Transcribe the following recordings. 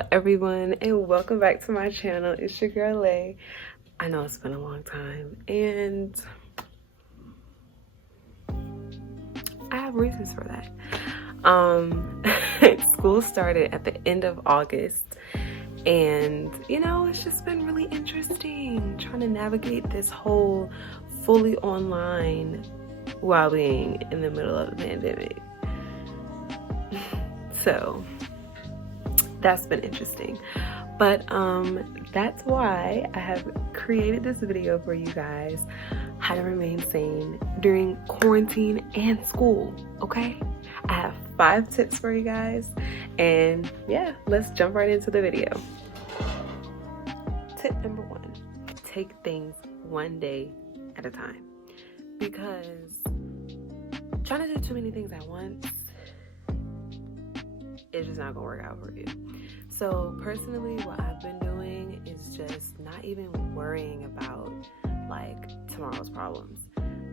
Hello everyone and welcome back to my channel. It's your girl Lay. I know it's been a long time and I have reasons for that. School started at the end of August and it's just been really interesting trying to navigate this whole fully online while being in the middle of the pandemic. So that's been interesting, but that's why I have created this video for you guys, how to remain sane during quarantine and school. Okay, I have 5 tips for you guys, and yeah, let's jump right into the video. Tip number 1, take things one day at a time, because trying to do too many things at once, it's just not gonna work out for you. So personally, what I've been doing is just not even worrying about like tomorrow's problems.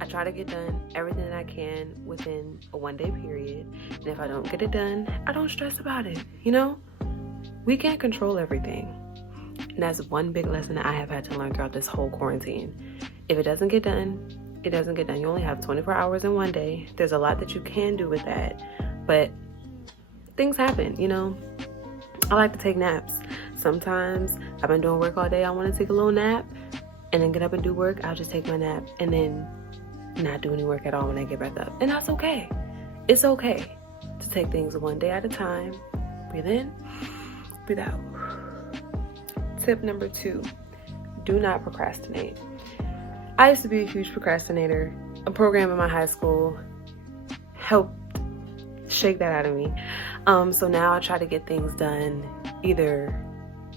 I try to get done everything that I can within a 1-day period, and if I don't get it done, I don't stress about it. We can't control everything, and that's one big lesson that I have had to learn throughout this whole quarantine. If it doesn't get done, it doesn't get done. You only have 24 hours in one day. There's a lot that you can do with that, but things happen. I like to take naps. Sometimes I've been doing work all day, I want to take a little nap and then get up and do work. I'll just take my nap and then not do any work at all when I get back up, and that's okay. It's okay to take things one day at a time. Breathe in, breathe out. Tip number 2, do not procrastinate. I used to be a huge procrastinator. A program in my high school helped shake that out of me. So now I try to get things done either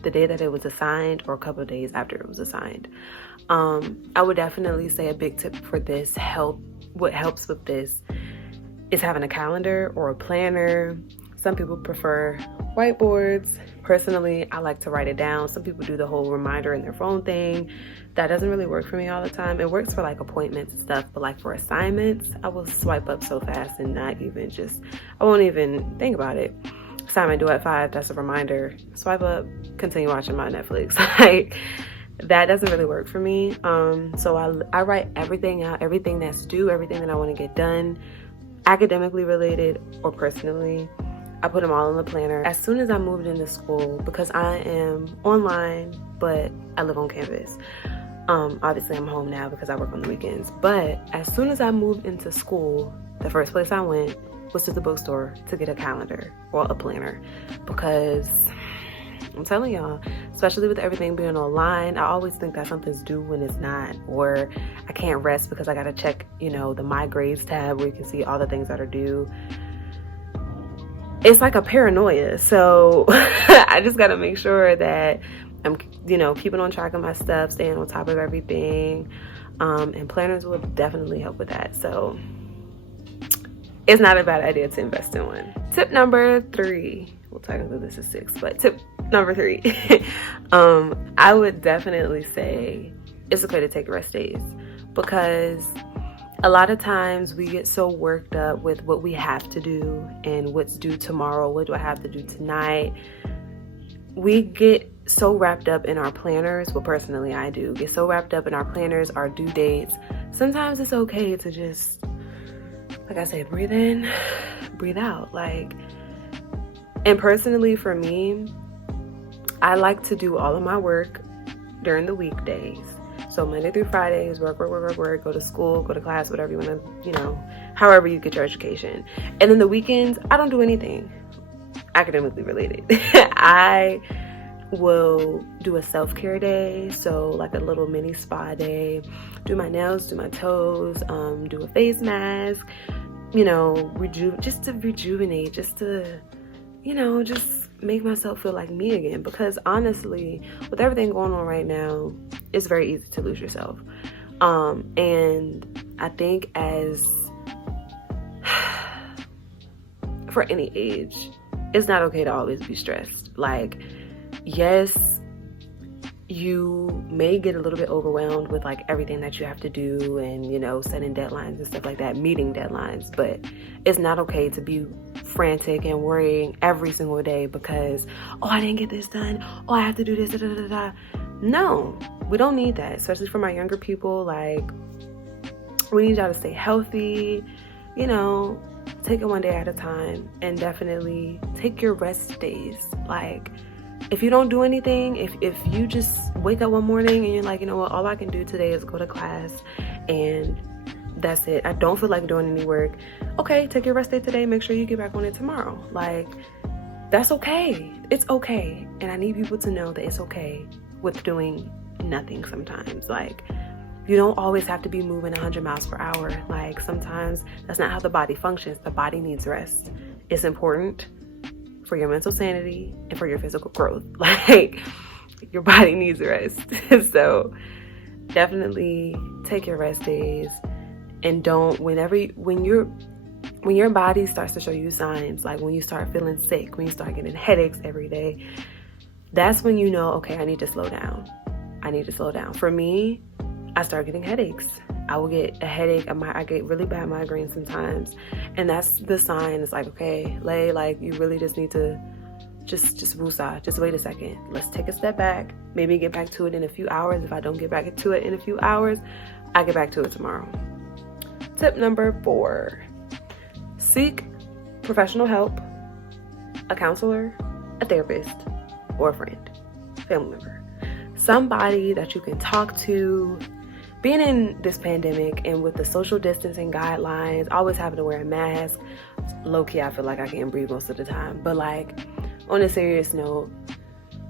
the day that it was assigned or a couple of days after it was assigned. I would definitely say a big tip for this, what helps with this is having a calendar or a planner. Some people prefer whiteboards. Personally, I like to write it down. Some people do the whole reminder in their phone thing. That doesn't really work for me all the time. It works for like appointments and stuff, but like for assignments, I will swipe up so fast and I won't even think about it. Assignment due at 5, that's a reminder. Swipe up, continue watching my Netflix. Like, that doesn't really work for me. So I write everything out, everything that's due, everything that I want to get done, academically related or personally. I put them all in the planner. As soon as I moved into school, because I am online, but I live on campus. Obviously I'm home now because I work on the weekends. But as soon as I moved into school, the first place I went was to the bookstore to get a calendar or a planner, because I'm telling y'all, especially with everything being online, I always think that something's due when it's not, or I can't rest because I gotta check, the My Grades tab where you can see all the things that are due. It's like a paranoia. So I just gotta make sure that I'm, keeping on track of my stuff, staying on top of everything. And planners will definitely help with that. So it's not a bad idea to invest in one. Tip number 3. Well, technically this is 6, but tip number 3. I would definitely say it's okay to take rest days, because a lot of times we get so worked up with what we have to do and what's due tomorrow. What do I have to do tonight? We get so wrapped up in our planners. Well, personally, I do get so wrapped up in our planners, our due dates. Sometimes it's okay to just, like I said, breathe in, breathe out. And personally for me, I like to do all of my work during the weekdays. So Monday through Fridays, work, go to school, go to class, whatever you want to, however you get your education. And then the weekends, I don't do anything academically related. I will do a self-care day, so like a little mini spa day, do my nails, do my toes, do a face mask, just to rejuvenate, just to, just make myself feel like me again. Because honestly, with everything going on right now, it's very easy to lose yourself. And I think for any age, it's not okay to always be stressed. Like, yes, you may get a little bit overwhelmed with like everything that you have to do and setting deadlines and stuff like that, meeting deadlines, but it's not okay to be frantic and worrying every single day because, oh, I didn't get this done. Oh, I have to do this. Da, da, da, da. No, we don't need that, especially for my younger people. Like, we need y'all to stay healthy, you know, take it one day at a time, and definitely take your rest days. Like, if you don't do anything, if you just wake up one morning and you're like, you know what, all I can do today is go to class and that's it. I don't feel like doing any work. Okay, take your rest day today. Make sure you get back on it tomorrow. Like, that's okay. It's okay. And I need people to know that it's okay with doing nothing sometimes. Like, you don't always have to be moving 100 miles per hour. Like, sometimes that's not how the body functions. The body needs rest. It's important for your mental sanity and for your physical growth. Like, your body needs rest. So definitely take your rest days, and don't, when your body starts to show you signs, like when you start feeling sick, when you start getting headaches every day, that's when you know, okay, I need to slow down. I need to slow down. For me, I start getting headaches. I will get a headache. I get really bad migraines sometimes. And that's the sign. It's like, okay, Lay, like, you really just need to just woosah. Just wait a second. Let's take a step back. Maybe get back to it in a few hours. If I don't get back to it in a few hours, I get back to it tomorrow. Tip number 4, seek professional help, a counselor, a therapist, or a friend, family member. Somebody that you can talk to. Being in this pandemic and with the social distancing guidelines, always having to wear a mask, low-key, I feel like I can't breathe most of the time. But like, on a serious note,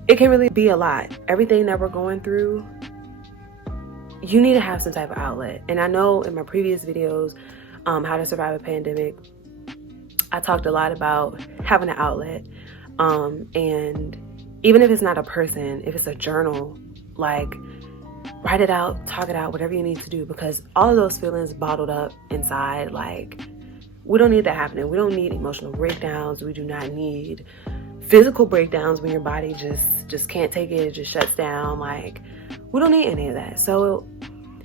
it can really be a lot. Everything that we're going through, you need to have some type of outlet. And I know in my previous videos, how to survive a pandemic, I talked a lot about having an outlet. And even if it's not a person, if it's a journal, like, write it out, talk it out, whatever you need to do, because all of those feelings bottled up inside, like, we don't need that happening. We don't need emotional breakdowns. We do not need physical breakdowns when your body just can't take it, it just shuts down. Like, we don't need any of that. So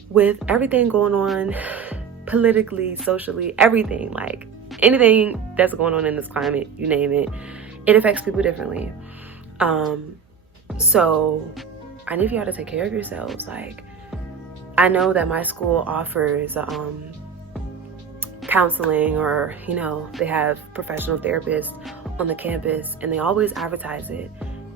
with everything going on politically, socially, everything, like anything that's going on in this climate, you name it, it affects people differently. So I need for y'all to take care of yourselves. Like, I know that my school offers counseling, or, you know, they have professional therapists on the campus, and they always advertise it.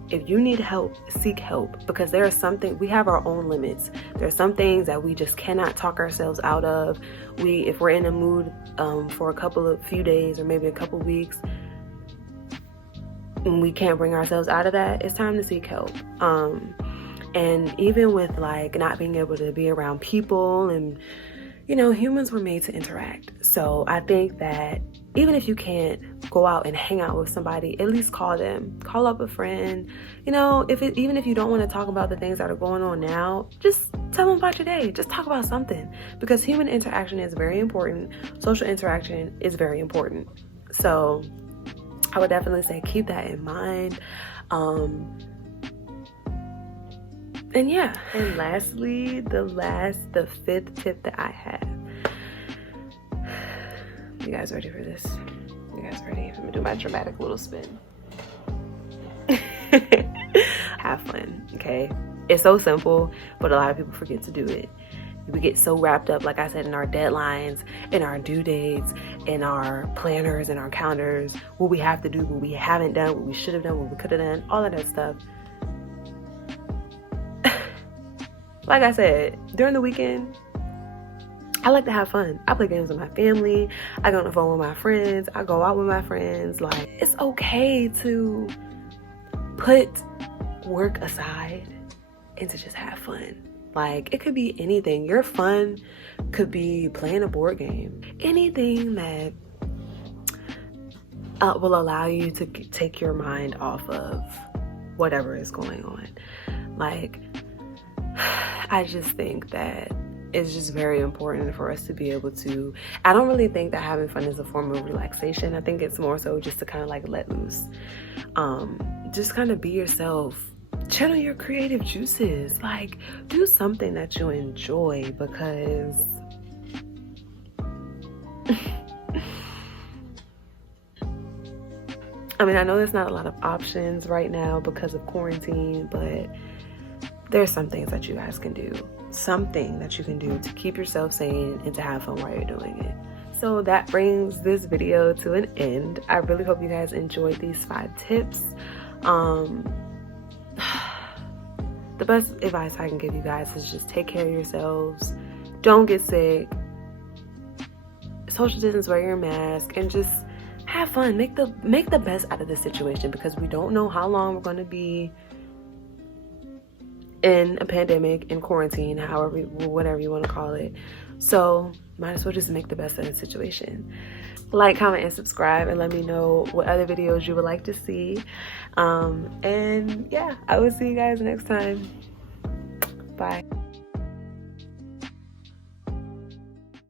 If you need help, seek help, because there are something, we have our own limits. There are some things that we just cannot talk ourselves out of. If we're in a mood for a few days or maybe a couple weeks, and we can't bring ourselves out of that, it's time to seek help. And even with like not being able to be around people, and, you know, humans were made to interact. So I think that even if you can't go out and hang out with somebody, at least call them, call up a friend. You know, even if you don't want to talk about the things that are going on now, just tell them about your day. Just talk about something, because human interaction is very important. Social interaction is very important. So I would definitely say keep that in mind. And yeah, and lastly, the 5th tip that I have. You guys ready for this? You guys ready? I'm gonna do my dramatic little spin. Have fun, okay? It's so simple, but a lot of people forget to do it. We get so wrapped up, like I said, in our deadlines, in our due dates, in our planners, in our calendars, what we have to do, what we haven't done, what we should have done, what we could have done, all of that stuff. Like I said, during the weekend, I like to have fun. I play games with my family. I go on the phone with my friends. I go out with my friends. Like, it's okay to put work aside and to just have fun. Like, it could be anything. Your fun could be playing a board game. Anything that will allow you to take your mind off of whatever is going on. Like, I just think that it's just very important for us to be able to, I don't really think that having fun is a form of relaxation. I think it's more so just to kind of like let loose. Just kind of be yourself. Channel your creative juices. Like, do something that you enjoy, because I mean, I know there's not a lot of options right now because of quarantine, but there's some things that you guys can do. Something that you can do to keep yourself sane and to have fun while you're doing it. So that brings this video to an end. I really hope you guys enjoyed these 5 tips. The best advice I can give you guys is just take care of yourselves. Don't get sick. Social distance, wear your mask, and just have fun. Make the best out of the situation, because we don't know how long we're going to be in a pandemic, in quarantine, however, whatever you want to call it. So might as well just make the best of the situation. Like, comment, and subscribe, and let me know what other videos you would like to see. And yeah, I will see you guys next time. Bye.